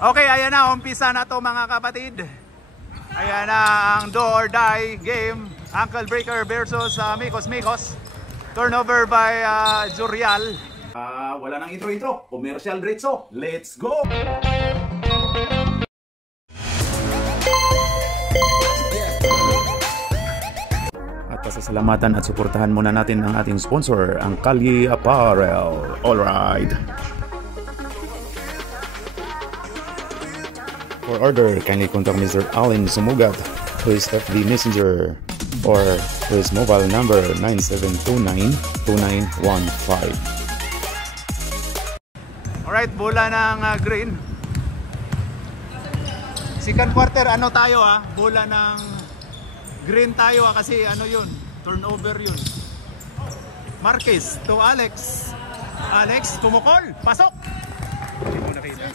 Okay, ayan na, umpisa na to mga kapatid. Ayan na ang do or die game. Ankle breaker versus Mikos Mikos. Turnover by Zurial. Wala nang intro-intro. Commercial diretso. Let's go! At pasasalamatan at suportahan muna natin ang ating sponsor, ang Kalye Apparel. Alright. For order, kindly contact Mr. Allen Sumugat to his FB Messenger or to his mobile number 9729-2915. Alright, bola ng green. Second quarter, ano tayo bola ng green tayo kasi ano yun, turnover yun. Marquez to Alex. Alex, pumukol, pasok! Hindi mo nakita.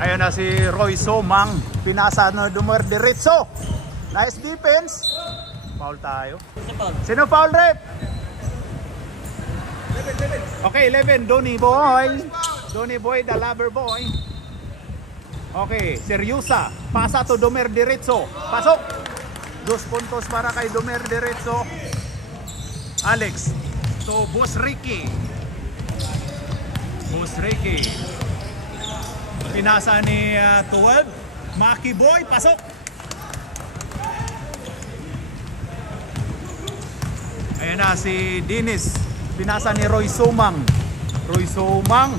Ayun na si Roy Somang. Pinasa na dumar diretso. Nice defense. Foul tayo. Sino foul, rep? 11. Okay, 11. Donny Boy. Donny Boy, the lover boy. Okay, Seryosa. Pasa to Domer diretso. Pasok. 2 puntos para kay Domer diretso. Alex to Boss Ricky. Boss Ricky. Pinasa ni 12. Maki Boy, pasok. Ayan na si Dennis. Pinasa ni Roy Somang. Roy Somang.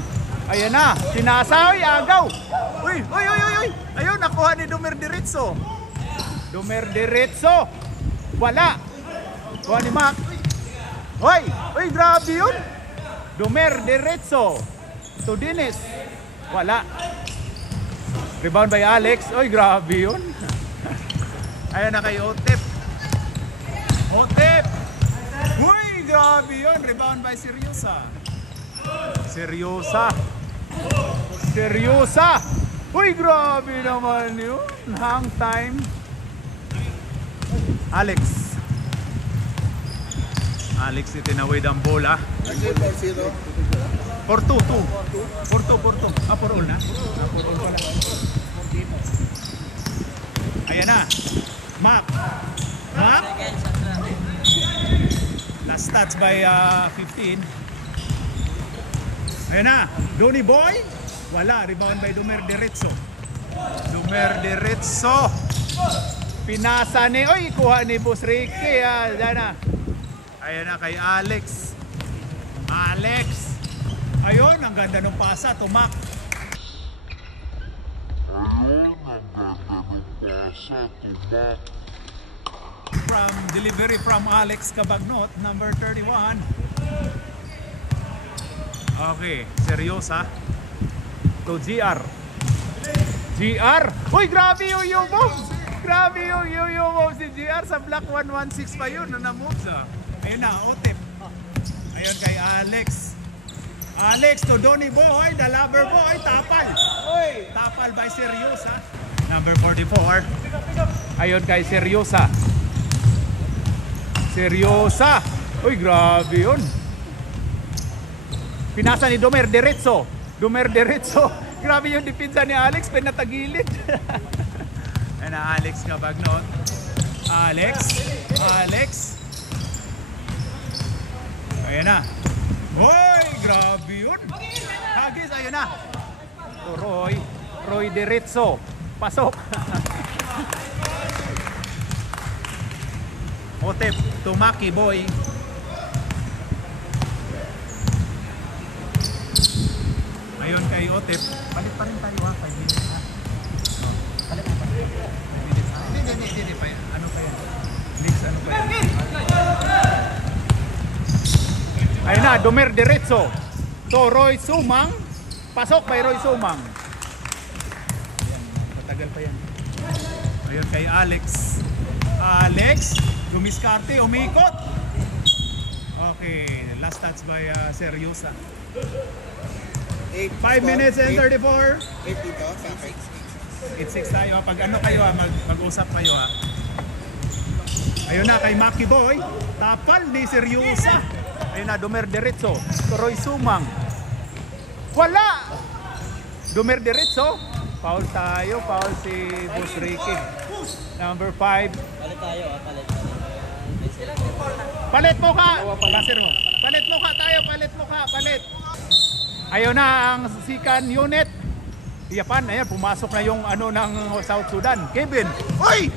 Ayan na, pinasa. Uy, agaw. Uy. Ayun, nakuha ni Domer diretso. Domer diretso. Wala. Kuha ni Mac. Uy, grabe yun. Domer diretso. To Dennis. Wala. Rebound by Alex. Oy, grabe yun. Ayan na kay Otep. Otep. Uy, grabe yun. Rebound by Seryosa. Seryosa. Uy, grabe naman yun. Hang time. Alex. Alex itinawid ang bola. 4-2. 4-2. For all na? For all pala. Ayan na. Mac. Last stats by 15. Ayan na. Donny Boy. Wala. Rebound by Domer diretso. Pinasa ni. Uy, kuha ni Boss Ricky. Ayan na. Ayan na kay Alex. Ayun, ang ganda ng pasa, tumak. From delivery from Alex Cabagnot, number 31. Okay, Seryosa. To GR. Uy, grabe yung moves. Grabe yung moves si GR. Sa block 116 pa yun, na-moves Ayun na, Otep. Ayun kay Alex to Donny Boy, the lover boy, tapal. Tapal by Seryosa. Number 44. Ayun kay Seryosa. Uy, grabe yun. Pinasa ni Domer diretso. Grabe yung depensa ni Alex, pinatagilid. Ayun na, Alex Cabagnot. Alex. Ayun na. Hoy, grabe yun. Hagis, ayun na. To Roy diretso. Pasok. Otep, to Maki Boy. Ayun kay Otep. Palit pa rin tayo 5 minutes Palit pa. 5 minutes Hindi pa yan. Ano pa yan? Next, ano pa yan? Ayun na, Domer diretso. To Roy Somang. Pasok by Roy Somang. Ayan, matagal pa yan. Ayun kay Alex. Gumiskarte, umikot. Okay, last touch by Seryosa. 5 minutes and 34. 8-6 tayo. Pag ano kayo mag-usap kayo Ayun na kay Maki Boy. Tapal ni Seryosa. Ayun na, Domer diretso. To Roy Somang. Wala! Dumer diretso. Foul tayo. Foul si Boss Ricky. Number 5. Palit tayo, palit. Palit mo ka! Laser mo. Palit mo ka tayo. Palit mo ka. Palit. Ayaw na ang second unit. Yapan, ayan, pumasok na yung ano ng South Sudan. Kevin! Uy!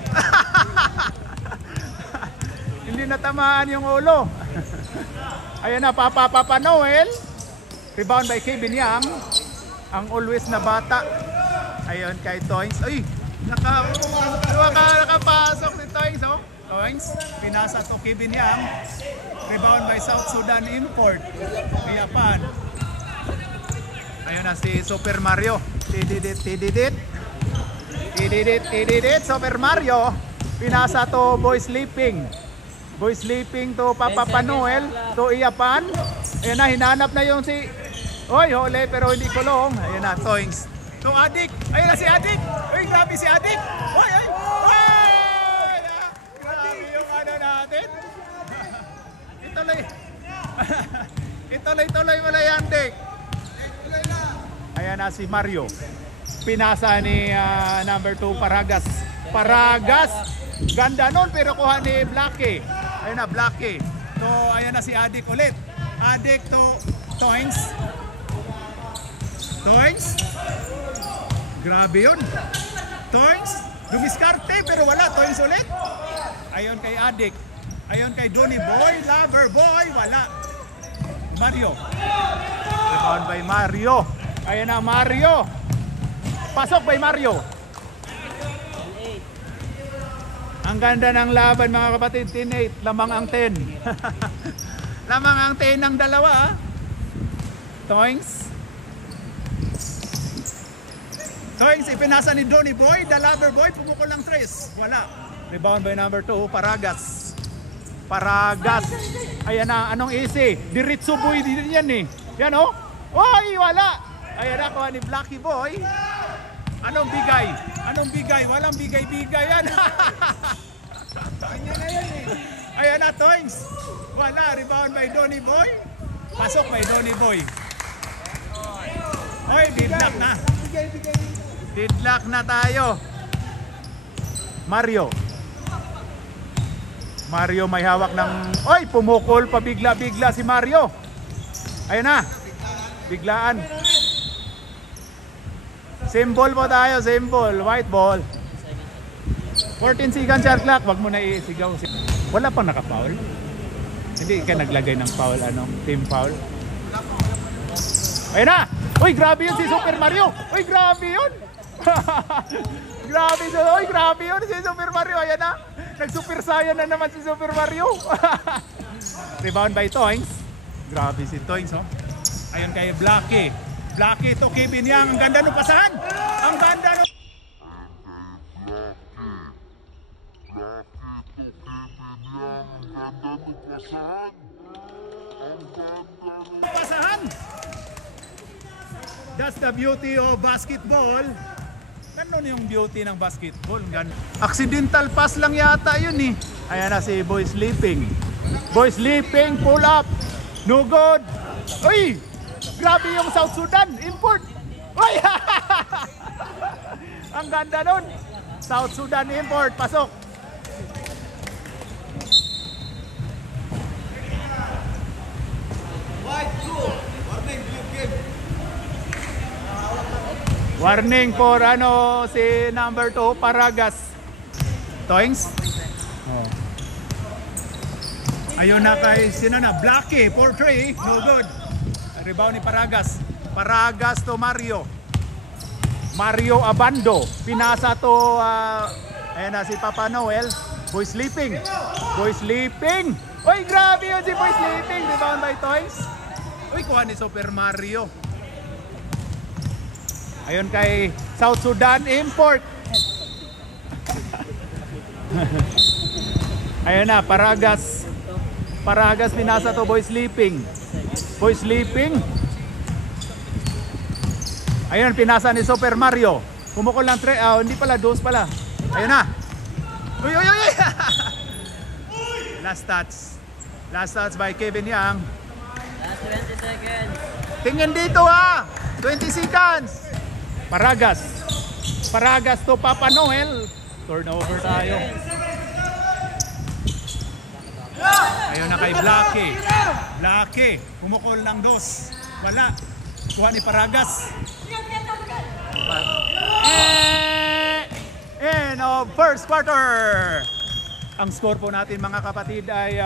Hindi natamaan yung ulo. Ayan na, Papa Noel. Rebound by Kevin Yang. Ang always na bata. Ayun kay Toings. Uy! Nakapasok ni Toings. Oh. Toings, pinasa to Kevin Yang. Rebound by South Sudan import. Yapan. Ayun na si Super Mario. Tididit. Super Mario. Pinasa to Boy Sleeping. Boy Sleeping to Papa Noel. To Iyapan. Ayun na, hinanap na yung si... Oy, hole, pero hindi kulong. Ayun na, Toings. To Adik. Ayun na si Adik. Uy, grabe si Adik. Oy, ay. Oy! Grabe yung ano natin. Ituloy mo na yan, Dik. Ayan na si Mario. Pinasa ni number 2 Paragas. Ganda nun pero kuha ni Blackie. Ayun na Blackie. So ayan na si Adik ulit. Adik to Toings. Grabe yun. Toings. Dumiskarte pero wala. Toings ulit. Ayun kay Adik. Ayun kay Donny Boy. Lover Boy. Wala. Mario. Rebound by Mario. Ayan na Mario. Pasok by Mario. Ang ganda ng laban mga kapatid. 10-8. Lamang ang 10. Lamang ang 10 ng dalawa. Toings. Toings ipinasa ni Donny Boy. The Lover Boy pumukol ng 3. Wala. Rebound by number 2 Paragas. Ayan na. Anong easy? Diritso boy din yan eh. Yan oh. Oy, wala. Ayan na, kuha ni Blackie Boy. Anong bigay? Walang bigay-bigay yan. Ayan na, Toings. Wala, rebound by Donny Boy. Pasok by Donny Boy. Oy, deadlock na. Deadlock na tayo. Mario may hawak ng... Oy, pumukol pa bigla-bigla si Mario. Ayan na. Biglaan. Symbol po tayo, symbol. White ball. 14 seconds shot clock. Wag mo na isigaw. Wala pang naka-foul. Hindi ka naglagay ng foul, team foul. Ayun na! Uy, grabe yun si Super Mario! Uy, grabe yun! Grabe yun si Super Mario. Ayan na. Nag-super saiyan na naman si Super Mario. Rebound by Toings. Grabe si Toings, oh. Ayun kay Blackie to Kevin Yang. Ang ganda ng pasahan. Ang ganda ng pasahan. That's the beauty of basketball. Ganun yung beauty ng basketball. Accidental pass lang yata yun eh. Ayan na si Boy Sleeping. Pull up. No good. Uy! Grabe yung South Sudan. Import. Uy! Ang ganda nun. South Sudan import. Pasok. Warning for si number 2 Paragas. Toings. Oh. Ayun na kay sino na Blackie 4-3, no good. Rebound ni Paragas. Paragas to Mario Abando. Pinasa to ayan na si Papa Noel. Boy Sleeping. Uy, grabe yun si Boy Sleeping. Rebound by Toings. Uy, kuha ni Super Mario. Ayun kay South Sudan import. Ayun na, Paragas pinasa to Boy Sleeping. Ayun, pinasa ni Super Mario. Pumukol ng 3, hindi pala, 2 pala. Ayun na. Uy. Last touch by Kevin Yang. Last 20 seconds. Tingin dito ha. 20 seconds. Paragas. Paragas to Papa Noel. Turnover tayo. Ayun na kay Blacky. Blacky. Pumukol ng dos. Wala. Kuha ni Paragas. End of first quarter. Ang score po natin mga kapatid ay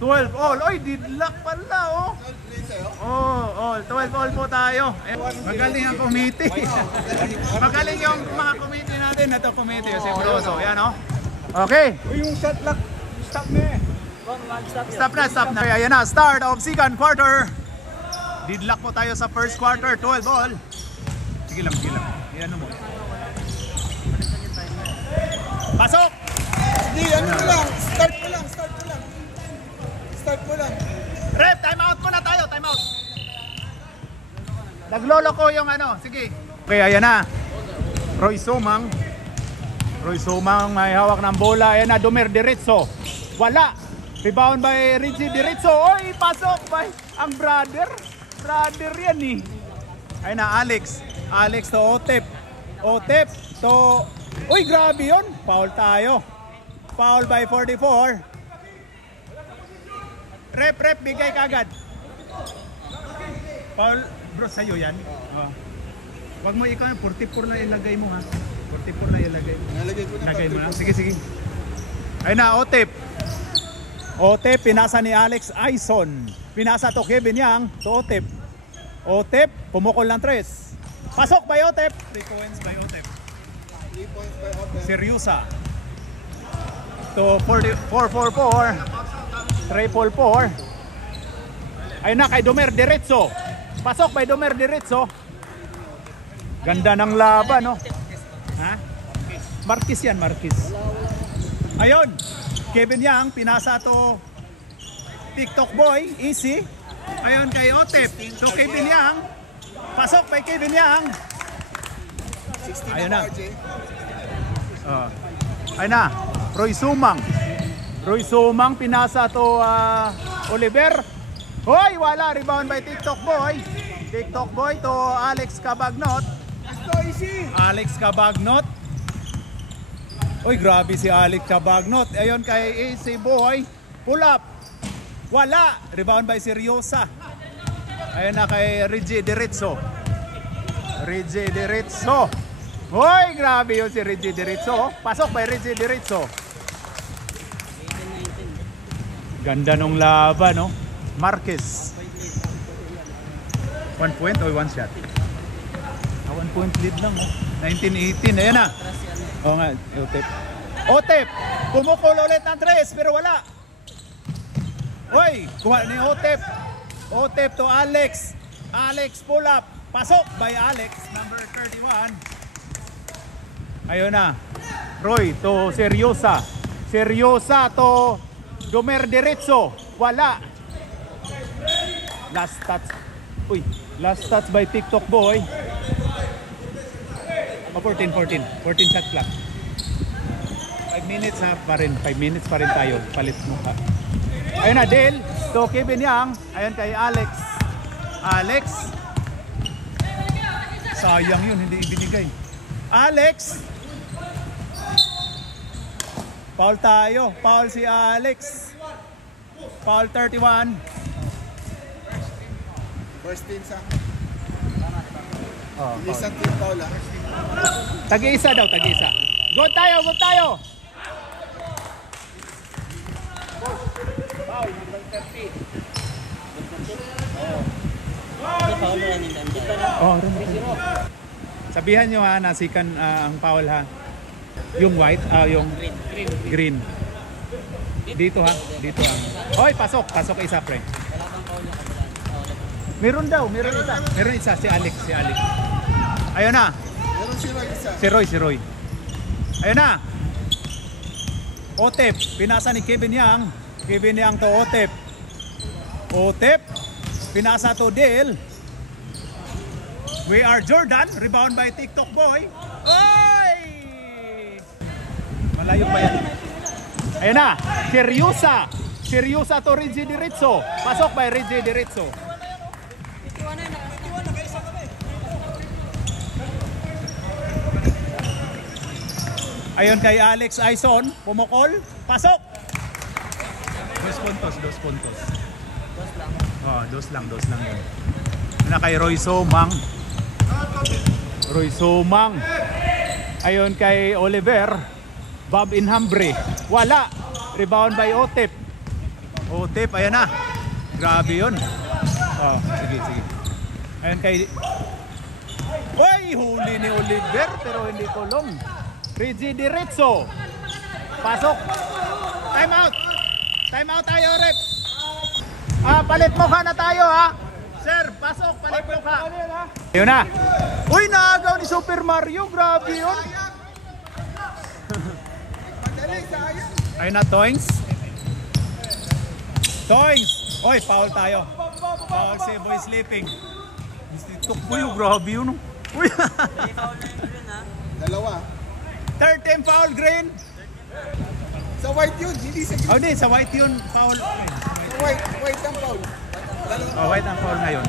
12 all. Oy, didlock pala oh. 12 all po tayo. Magaling ang committee. Magaling yung mga committee natin. Ito committee, si Broso. Yan oh. Okay. Yung shot lock. Stop na eh. Stop na. Ayan na, start of second quarter. Didlock po tayo sa first quarter, 12 all. Sige lang. Ayan mo. Pasok! Hindi, ano mo lang. Start mo lang. Ref, time out muna tayo, time out. Naglolo ko yung ano, sige. Okay, ayan na. Roy Sumang may hawak ng bola. Ayan na, Domer Diretso. Wala. Rebound by Richie Diretso. Oy, pasok by ang brother yan eh. Ayan na, Alex to Otep to... Uy, grabe yun. Foul tayo. Foul by 44. Rep, bigay kagad. Foul, bro, sa'yo yan. Oh. Wag mo ikaw, 44 na ilagay mo ha. 44 na ilagay mo. Ilagay mo na. Sige. Ayun na, Otep, pinasa ni Alex Aison. Pinasa to Kevin Yang, to Otep. Otep, pumukol ng 3. Pasok by Otep. 3 points by Otep. Seryosa. To 4-4-4. Triple 4. Ayun na kay Domer Diretso. Pasok by Domer Diretso. Ganda ng laban, no? Ha? Marquez yan, Marquez. Ayun. Kevin Yang, pinasa to TikTok boy, easy. Ayun kay Otep. To Kevin Yang. Pasok by Kevin Yang. Ayun na. Ayun na. Roy Sumang pinasa to Oliver. Hoy, wala. Rebound by TikTok boy to Alex Cabagnot. Uy, grabe si Alex Cabagnot. Ayun kay AC Boy. Pull up. Wala. Rebound by Seryosa. Ayun na kay Reggie Diretso. Hoy, grabe yun si Reggie Diretso. Pasok by Reggie Diretso. Ganda nung laban, no? Marquez. 1 point o 1 shot? 1 point lead lang, no? 19-18. Ayan na. Oo nga, Otep. Pumukol ulit ng 3, pero wala. Hoy, kuha ni Otep. Otep to Alex. Alex pull up. Pasok by Alex, number 31. Ayun na. Roy to Seryosa to Domer Diretso. Wala. Last touch by TikTok boy. 14 shot clock. 5 minutes pa rin tayo. Palit mo pa. Ayun na, Dale to Kevin Yang. Ayun kay Alex. Sayang yun, hindi ibinigay. Alex. Foul tayo. Foul si Alex. Foul 31. First team sa. Isang team foul ah. Tag-isa daw. Good tayo. Foul, number 30. Sabihan nyo ha, nasikan ang foul ha. Yung white, yung green. Dito ha. Hoy, pasok isa pre. Meron isa si Alex. Ayun na. Si Roy. Ayun na. Otep, pinasa ni Kevin Yang to Otep, pinasa to Dale. We are Jordan, rebound by TikTok boy. Oy! Malayo pa yan. Ayun na, Seryosa to Reggie Diretso. Pasok by Reggie Diretso. Ayun kay Alex Aison, pumukol, pasok! 2 puntos, 2 puntos. Oh, dos lang yun. Na kay Roy Somang. Roy Somang. Ayun kay Oliver. Bob Inhambre. Wala. Rebound by Otep. Otep, ayan na. Grabe yun. Oh, sige. Ayun kay... Uy, huli ni Oliver pero hindi kulong. Reggie Diretso. Pasok. Time out. Time out tayo, rep. Palit mo ka na tayo, ha? Sir, pasok, palit mo ka. Ayun na. Uy, naagaw ni Super Mario. Grabe yun. Ayun na, Toings. Toings. Uy, foul tayo. Foul si Boy Sleeping. Tukboy, grabe yun. Uy. Dalawa. Third team foul, Green. Sa white yun, hindi sa green. Oh, di, sa white yun, foul. White ang foul. Oh, white ang foul ngayon.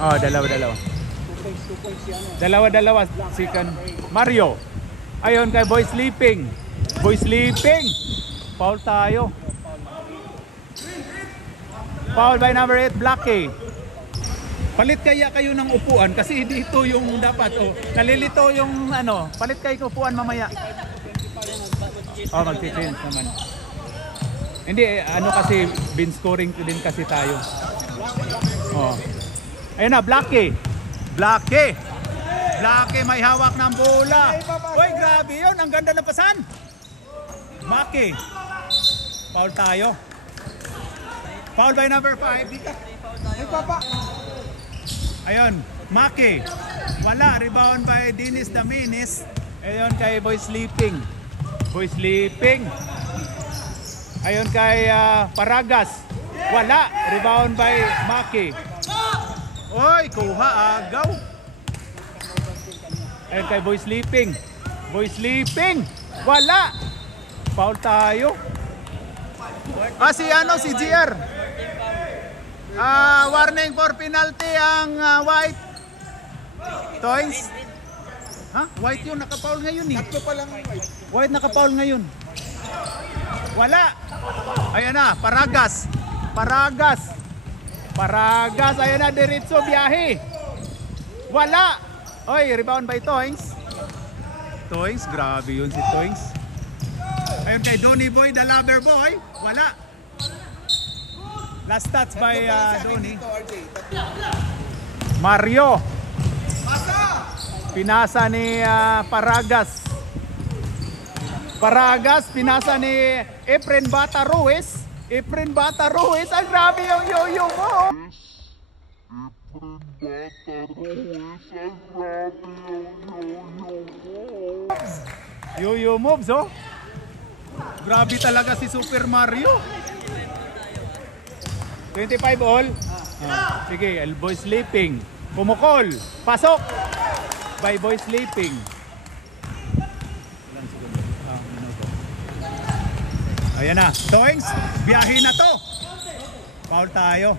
Oh, dalawa. Dalawa, second. Mario. Ayun kay Boy Sleeping. Boy Sleeping. Foul tayo. Foul by number 8, Blackie. Palit kaya kayo ng upuan kasi dito yung dapat. Oh, nalilito yung ano. Palit kayo ng upuan mamaya. Oh, mag-change naman. Hindi, ano kasi, bin scoring din kasi tayo. Oh. Ayun na, Blackie. Blackie may hawak ng bola. Uy, grabe yun. Ang ganda na pasan. Blackie. Foul tayo. Foul by number 5. Ay, papa. Ayun, Maki. Wala, rebound by Dennis Daminis. Ayun kay Boy Sleeping. Boy Sleeping. Ayun kay Paragas. Wala, rebound by Maki. Oy, kuha agaw. Ayun kay Boy Sleeping. Boy Sleeping. Wala. Foul tayo. Si GR. Warning for penalty ang white. Toys. Ha? White yun, naka-foul ngayon eh. Tatlo pa lang ang white. White naka-foul ngayon. Wala. Ayan na, Paragas. Ayan na, diretso biyahe. Wala. Oy, rebound by Toings. Grabe yun si Toings. Ayun kay Donny Boy, the lover boy. Wala. Last stats by Donny. Mario. Pinasa ni Paragas. Pinasa ni Efren Bata Ruiz. Ang grabe yung yo-yo mo. Yo-yo moves, oh. Grabe talaga si Super Mario. 25 all. Sige, El Boy Sleeping. Pumukol. Pasok. By Boy Sleeping. Ayan na. Toings. Biyahe na to. Foul tayo.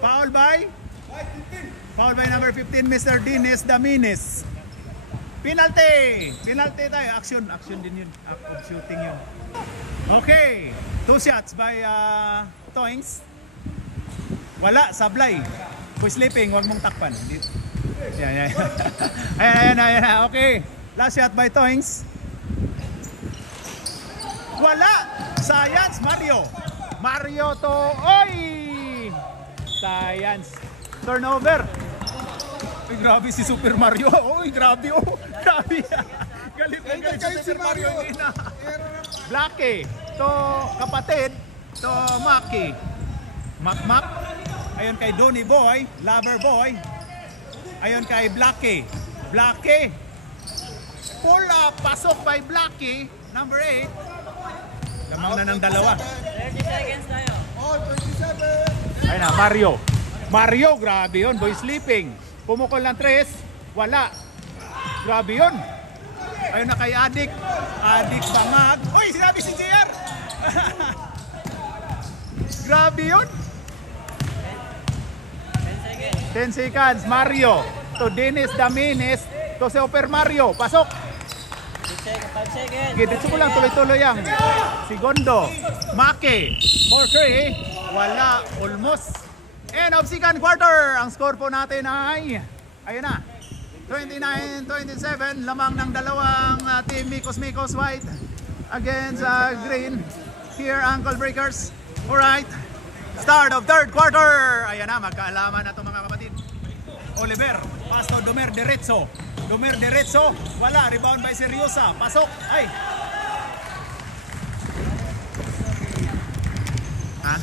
Foul by number 15, Mr. Dennis Daminis. Penalty tayo. Action din yun. Shooting yun. Okay. 2 shots by Toings. Wala, sablay. Boy Sleeping, wag mong takpan. Ayan. Ayan. Okay. Last shot by Toings. Wala. Science, Mario to. Oy! Science. Turnover. Uy, grabe si Super Mario. Uy, grabe. Grabe. Galit si Super Mario. Blackie to kapatid to Maki. Mac. Ayun kay Donny Boy, lover boy. Ayun kay Blackie. Pull up, pasok by Blackie, number 8. Lamang na ng dalawa. 30 seconds tayo. Oh, 27. Ayun na, Mario, grabe yun. Boy Sleeping. Pumukol ng 3. Wala. Grabe yun. Ayun na kay Adik Bangag. Uy, sinabi si JR. Grabe yun. 10 seconds. Mario to Dennis Daminis to Super Mario. Pasok. 5 seconds. Sige, dito ko lang tuloy-tuloy yan. Segundo. Maki. 4-3. Wala. Almost. End of second quarter. Ang score po natin ay, ayun na, 29-27. Lamang ng dalawang team Mikos White against Green. Here, Ankle Breakers. Alright. Start of third quarter. Ayan na, magkaalaman na ito mga kapatid. Oliver. Pass to Domer Diretso. Domer Diretso. Wala. Rebound by Seryosa. Pasok. Ay. Ha?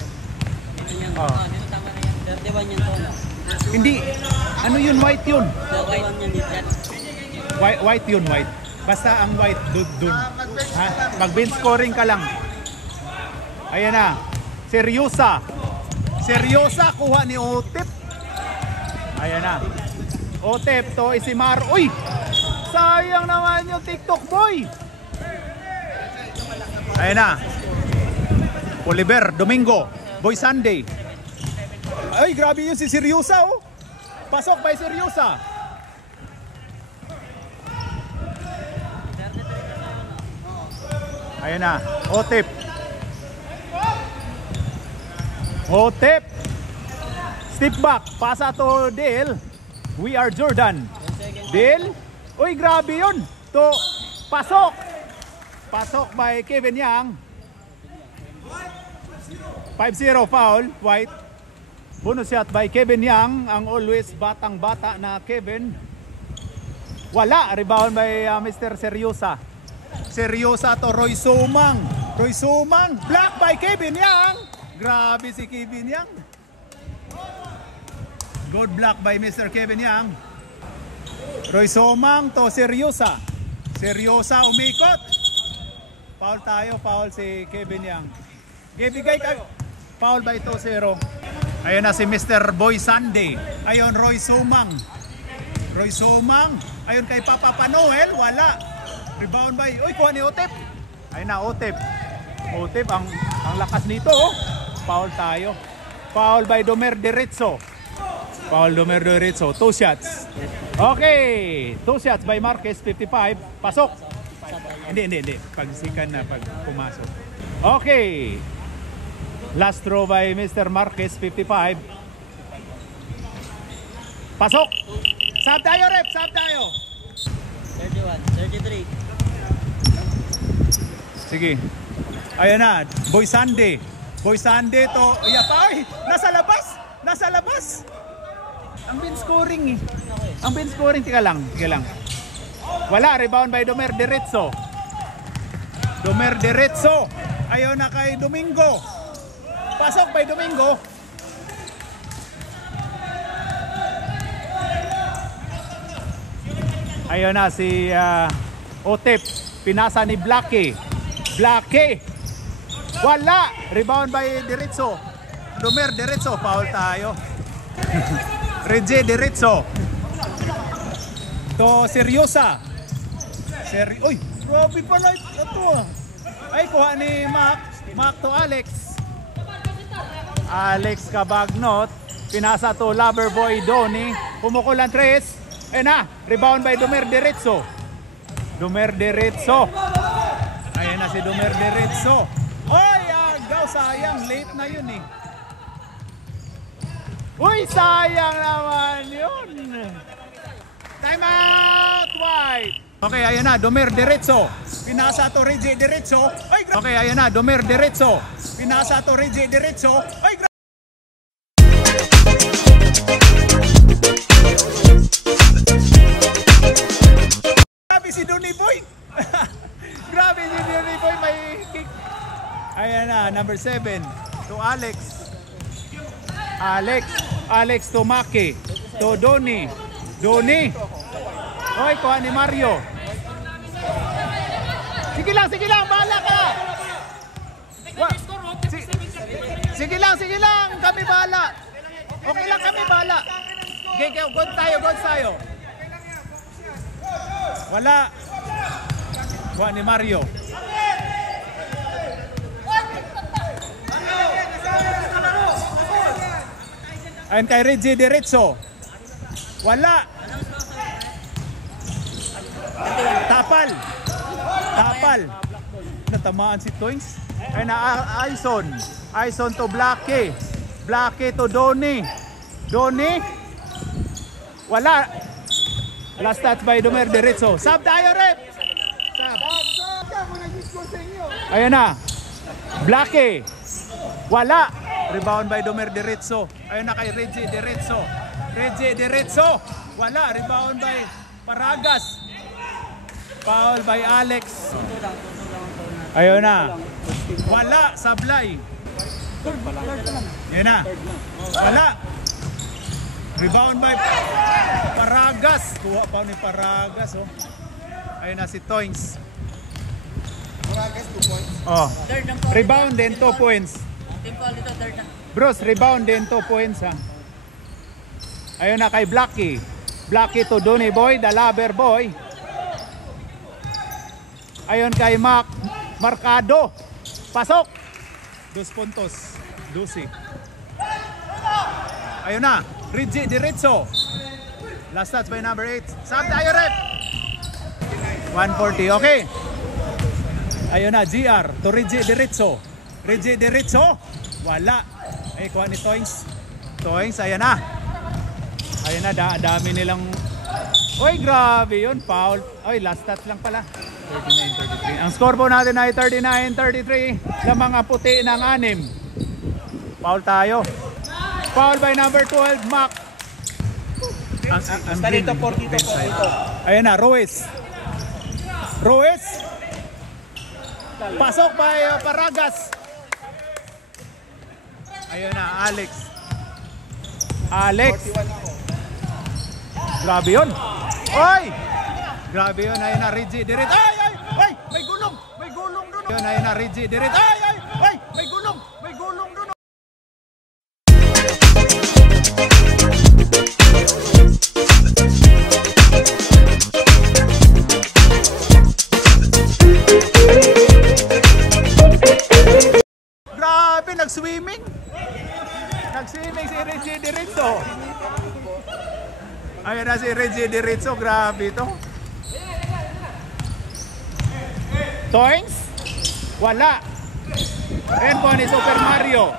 Oh. Dito tama na yan. 31 yan to. Hindi. Ano yun? White yun. 31 yan dito. White yun, white. Basta ang white dun. Ha? Mag-bench scoring ka lang. Ayan na. Seryosa. Seryosa. Kuha ni Otep. Ayan na. Otep to Isimar. Uy! Sayang naman yung TikTok boy. Ayan na. Oliver Domingo. Boy Sunday. Ay, grabe yun si Seryosa oh. Pasok by Seryosa. Ayan na. Otep. Otep. Step back. Pasa to Dale. We are Jordan. Dale. Uy, grabe yun. To, pasok. Pasok by Kevin Young. 5-0 foul. White. Bonus shot by Kevin Young. Ang always batang-bata na Kevin. Wala. Rebound by Mr. Seryosa. Seryosa to Roy Sumang. Roy Sumang. Block by Kevin Young. Grabe si Kevin Young. Good block by Mr. Kevin Young. Roy Sumang to Seryosa. Seryosa umikot. Foul tayo. Foul si Kevin Young. Bigay ka. Foul by 2-0. Ayun na si Mr. Boy Sunday. Ayun Roy Sumang. Roy Sumang. Ayun kay Papa Panoel. Wala. Rebound by. Uy, kuha ni Otep. Ayun na Otep. Otep ang lakas nito oh. Foul tayo. Foul by Domer Diretso. Foul Domer Diretso. 2 shots. Okay. 2 shots by Marquez. 55. Pasok. Hindi. Pagsikan na pag pumasok. Okay. Last throw by Mr. Marquez. 55. Pasok. Sab tayo, rep. Sab tayo. 31, 33. Sige. Ayan na. Boy Sunday. Boy Sunday to. Ay, nasa labas. Nasa labas. Ang bin scoring eh. Ang bin scoring. Tika lang. Wala. Rebound by Domer Diretso. Domer Diretso. Ayun na kay Domingo. Pasok by Domingo. Ayun na si Otep. Pinasa ni Blackie. Wala. Rebound by Diretso. Domer Diretso. Foul tayo. Reggie Diretso. To Seryosa. Uy, grabe pala ito ah. Ay, kuha ni Mac to Alex. Alex Cabagnot. Pinasa to Loverboy Donny. Pumukol ang 3. Ayun na. Rebound by Domer Diretso. Domer Diretso. Ayan na si Domer Diretso. Oy, agaw. Sayang. Late na yun eh. Uy, sayang naman yun. Time out, White. Okay, ayan na. Domer Diretso. Pinasa to Reggie Diretso. Okay, ayan na. Domer Diretso. Pinasa to Reggie Diretso. Ay, grabe si Donny Boy. Grabe si Donny Boy. May kick. Ayan na. Number 7. To Alex. Alex to Maki. To Donny. Oy, kuha ni Mario. Sige lang, bahala ka. Sige lang, kami bahala. Okay lang, kami bahala. Okay, good tayo. Wala. Kuha ni Mario. Ayun kay Reggie Diretso. Wala. Tapal. Tapal. Natamaan si Toings. Ay na Aison. Aison to Blackie. Blackie to Donnie. Donnie. Wala. Last touch by Domer Diretso. Sub tayo, rep. Sub. Ayan na. Blackie. Wala. Rebound by Domer Diretso. Ayan na kay Reggie Diretso. Reggie Diretso. Wala. Rebound by Paragas. Foul by Alex. Ayun na. Wala. Sablay. Ayan na. Wala. Rebound by Paragas. Kuha pa ni Paragas. Oh. Ayun na si Toings. Paragas 2 points. Oh. Third ng foul. Rebound din 2 points. Team foul dito, third na. Bros, rebound din 2 points ha. Ayun na kay Blackie. Blackie to Donny Boy, the lover boy. Ayun kay Marcado. Pasok. 2 puntos. 12. Ayun na. Reggie Diretso. Last touch by number 8. Sub tayo, rep. 140. Okay. Ayun na. GR to Reggie Diretso. Reggie Diretso. Wala. Ay, kuha ni Toings. Toings, ayan na. Ayan na, dami nilang... Uy, grabe yun. Foul. Uy, last touch lang pala. 39-33. Ang score po natin ay 39-33. Sa mga puti ng 6. Foul tayo. Foul by number 12, Mac. Ang Dito, 42. ayan na, Ruiz. Ruiz. Pasok by Paragas. Ayun na, Alex. Alex. 41 ako. Grabe yun. Oy! Grabe yun. Ayun na, Reggie Diretso. Ay! Ay! Ay! May gulong! May gulong doon. Ayun, ayun na, Reggie Diretso. Ay! Ay! Ay! May gulong! May gulong doon. Grabe, nag-swimming. Nag-swimming si Reggie Diretso. Ayun na si Reggie Diretso. Grabe ito. Toings? Wala. Ayan po ni Super Mario.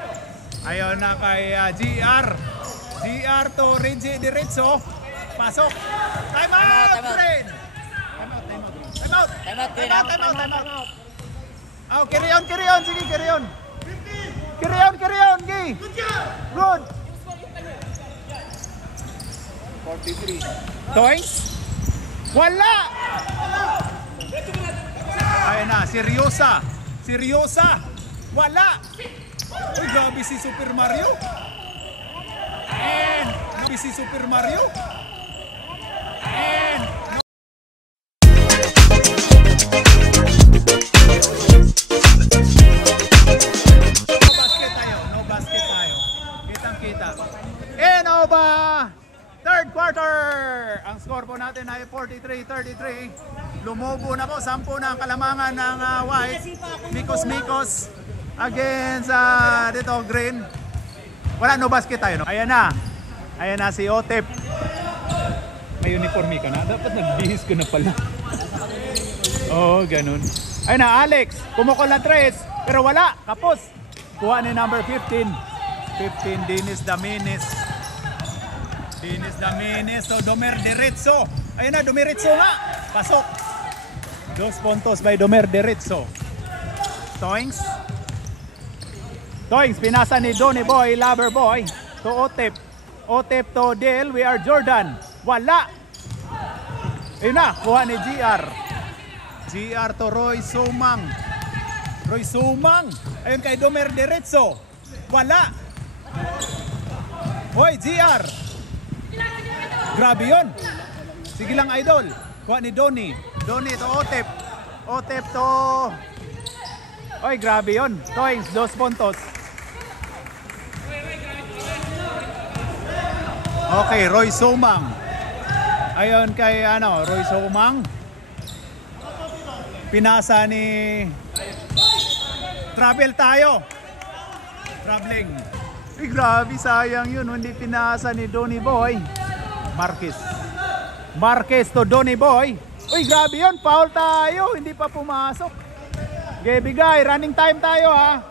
Ayun na kay GR. GR to Reggie Diretso. Pasok. Time out, friend. Time out. Time out. Oh, carry on. Sige, carry on. Carry on, Gi. Good. 43. Toings? Wala. Ayun na, Seryosa. Wala. Uy, grabe si Super Mario. And No basket tayo. Kitang-kita. And over third quarter. Ang score po natin ay 43-33. Lumubo na po. 10 na ang kalamangan ng White. Mikos against dito Green. Wala, no basket tayo. No? Ayan na si Otep. May uniforme ka na. Dapat nagbihis ko na pala. Oo, ganun. Ayun na, Alex. Pumukol na 3. Pero wala. Kapos. Kuha ni number 15. 15, Dennis Daminis. So Domer Diretso. Ayun na, Diretso nga. Pasok. 2 puntos by Domer Diretso. Toings, pinasa ni Donny Boy, lover boy. To Otep to Dale, we are Jordan. Wala. Ayun na, kuha ni GR to Roy Sumang. Ayun kay Domer Diretso. Wala. Hoy, GR. Grabe yun. Sige lang, idol. Kuha ni Donny to Otep to... Oy, grabe yun. Toings, 2 puntos. Okay, Roy Sumang. Ayun kay Roy Sumang. Pinasa ni... Traveling. Ay, grabe, sayang yun. Hindi pinasa ni Donny Boy. Marquez to Donny Boy. Uy, grabe yun. Foul tayo. Hindi pa pumasok. Okay, bigay. Running time tayo ha.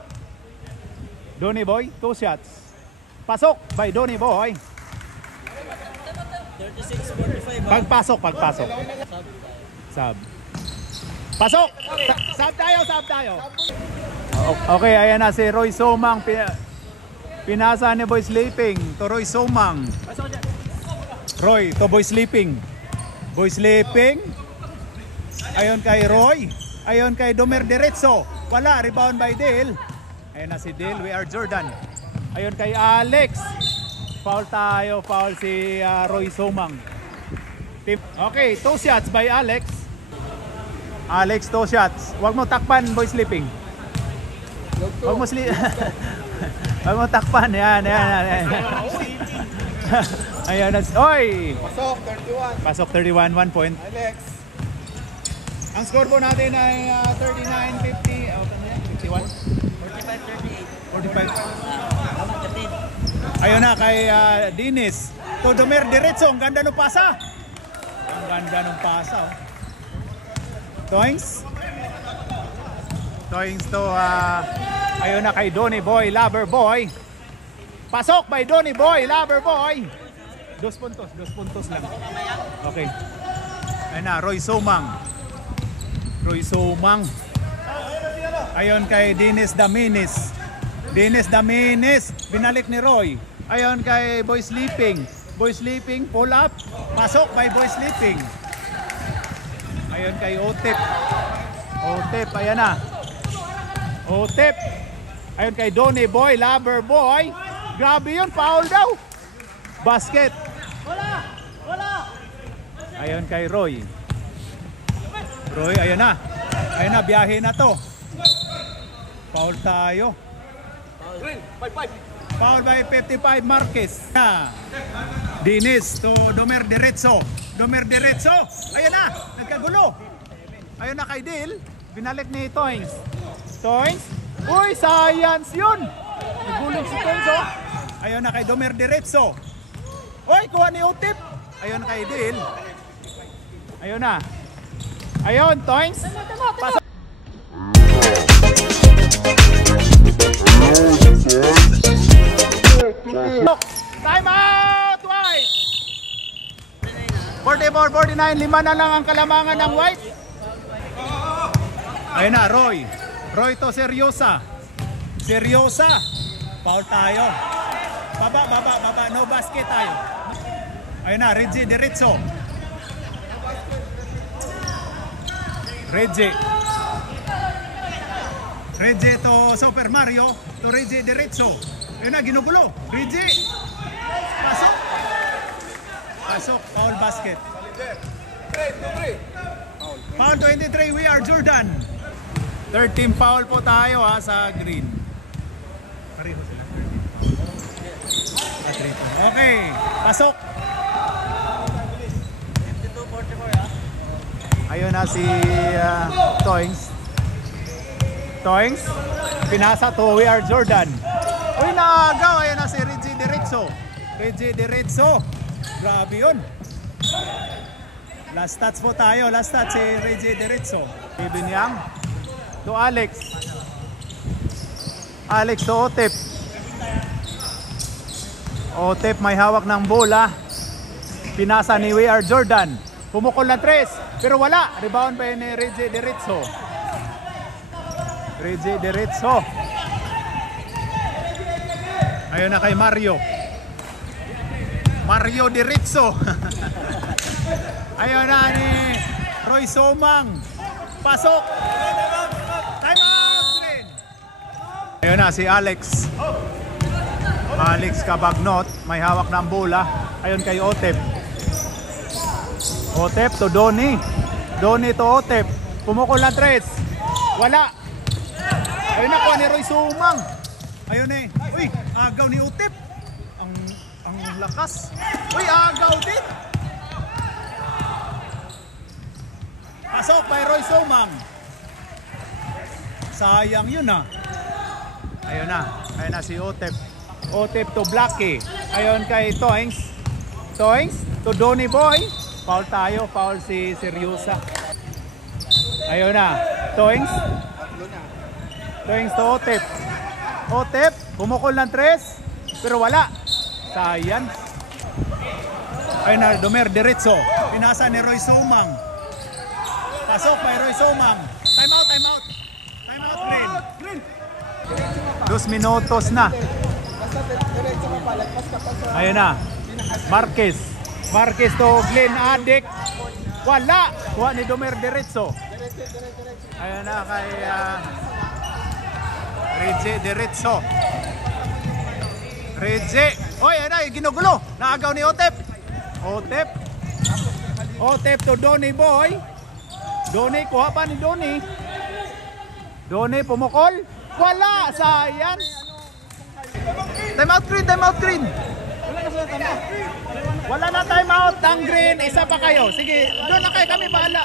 Donny Boy, 2 shots. Pasok by Donny Boy. 36-45. Pagpasok. Sub. Pasok! Sub tayo. Okay, ayan na si Roy Somang. Pinasa ni Boy Sleeping to Roy Somang. Roy to Boy Sleeping. Boy Sleeping. Ayon kay Roy. Ayon kay Domer Diretso. Wala, rebound by Dale. Ayan na si Dale, we are Jordan. Ayon kay Alex. Foul tayo, foul si Roy Somang. Okay, 2 shots by Alex. Alex, 2 shots. Huwag mo takpan, Boy Sleeping. Huwag mo Huwag mo takpan. Yan. Ayan na. Oy! Pasok, 31. Pasok 31, 1 point. Alex. Ang score po natin ay 39-50. Ano yan? 51? 45. Ayun na kay Dinis. To Domer Diretso. Ang ganda ng pasa. Oh. Toings to ayun na kay Donny Boy, Lover Boy. Pasok by Donny Boy, Lover Boy. 2 puntos lang. Okay. Ayun na, Roy Somang. Ayun kay Dinis Daminis. Binalik ni Roy. Ayun kay Boy Sleeping. Pull up. Pasok by Boy Sleeping. Ayun kay Otep, ayan na. Otep. Ayun kay Donny Boy, Lover Boy. Grabe yun, foul daw. Basket. Wala. Ayun kay Roy. Ayun na. Biyahe na to. Foul tayo. Foul by 55 Marquez. Dinis to Domer Diretso. Ayun na, nagkagulo. Ayun na kay Dil. Binalik ni Toings. Uy, science yun. Nagulong si Toings, oh. Ayun na kay Domer Diretso. Uy, kuha ni Utip. Ayun kay Dil. Ayun na. Ayun, Toings. Pasok. Time out, White! 44-49, 5 na lang ang kalamangan ng White. Ayun na, Roy to Seryosa. Foul tayo. Baba, no basket tayo. Ayun na, Reggie Diretso. Reggie to Super Mario to Reggie Diretso. Ayun na, ginugulo. Reggie. Pasok, foul basket. Foul 23, we are Jordan. 13 foul po tayo sa green. Pareho sila. Okay, pasok. 52-44 Ayun na si Toings. Pinasa to we are Jordan. Uy, naagaw. Ayun na si Reggie Diretso. Grabe yun. Last stats po tayo. Si Reggie Diretso. Kevin Yang to Alex to Otep may hawak ng bola. Pinasa ni We Are Jordan. Pumukol na 3 pero wala. Rebound pa ni Reggie Diretso. Ayun na kay Mario Diretso. Ayun na ni Roy Somang. Pasok. Time out. Ayun na si Alex Cabagnot. May hawak ng bola. Ayun kay Otep to Donny to Otep. Pumukol na 3. Wala. Ayun na po ni Roy Somang. Ayun eh. Uy, agaw ni Otep. Ang lakas. Uy, agaw din. Pasok by Roy Somang. Sayang yun Ayun na si Otep to Blackie. Ayun kay Toings to Donny Boy. Foul tayo, foul si Seryosa. Ayun na. Toings. Toings to Otep. Otep, bumukol ng 3, pero wala. Sayang. Ayun na, Domer diretso. Pinasa ni Roy Somang. Pasok by Roy Somang. Time out, time out. Time out, Green. 2 minutos na. Ayun na. Marquez. Marquez to Glenn Adik. Wala. Kuha ni Domer diretso. Ayun na kay Reggie diretso. Reggie. Oy, ayun na. Ginugulo. Naagaw ni Otep. Otep. Otep to Donny boy. Donny. Kuha pa ni Donny. Donny pumukol. Wala. Sayang. Time out Green. Time out Green. Wala na time out ang Green. Isa pa kayo. Sige, doon na kayo. Kami bahala.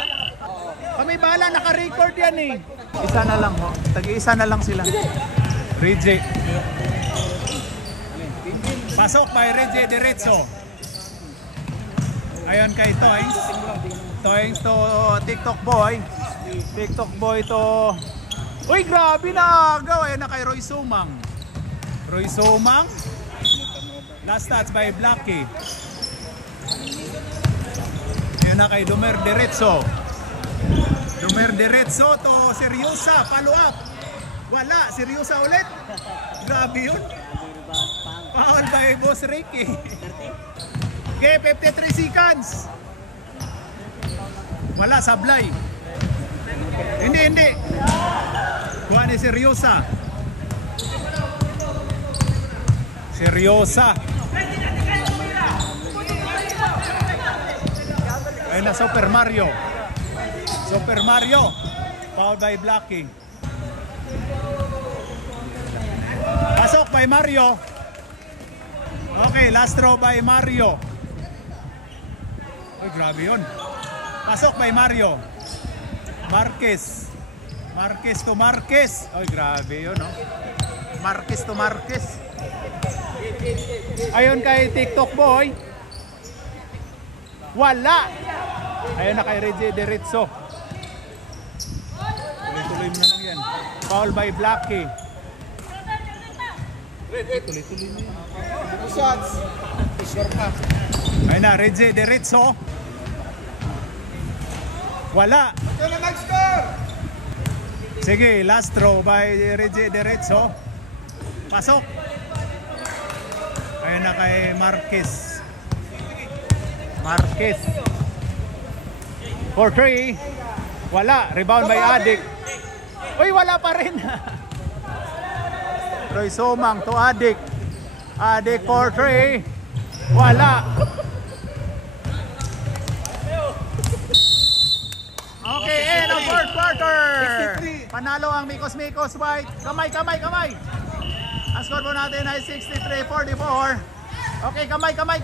Kami bahala. Naka-record yan eh. Isa na lang ho. Tag-isa na lang sila. Reggie. Pasok by Reggie diretso. Ayon kay Toings. Toings to TikTok boy. TikTok boy to... Uy, grabe na agaw. Ayan na kay Roy Somang. Roy Somang. Last touch by Blackie. Ayan na kay Domer diretso. Domer diretso to Seryosa. Follow up. Wala. Seryosa ulit. Grabe yun. Foul by Boss Ricky. Okay, 53 seconds. Wala, sablay. Hindi. Kuha ni Seryosa. Seryosa. Ayun na, Super Mario. Super Mario. Foul by Blackie. Pasok by Mario. Okay, last throw by Mario. Uy, grabe yun. Pasok by Mario. Marquez. Marquez to Marquez. Uy, grabe yun, no? Marquez to Marquez. Ayun kay TikTok boy. Wala. Ayun na kay Reggie diretso. Tuloy-tuloy mo na lang yan. Foul by Blackie. Tuloy-tuloy mo yan. Shots. Ayun na, Reggie diretso. Wala. Ito na nag-score. Sige, last throw by Reggie diretso. Pasok. Ayun na kay Marquez. Marquez. For 3. Wala. Rebound by Adik. Uy, wala pa rin. Roy Somang to Adik. Adik for 3. Wala. Okay, end of fourth quarter. Panalo ang Mikos White. Kamay. Ang score po natin ay 63-44. Okay, kamay. Kamay,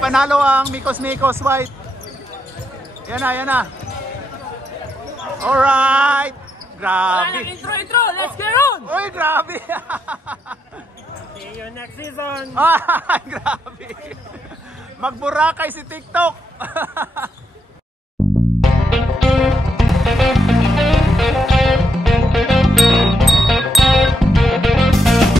panalo ang Mikos White. Yan na. Alright. Grabe. Intro, let's get on! Uy, grabe. See you next season! Ay, grabe. Magburakay si TikTok.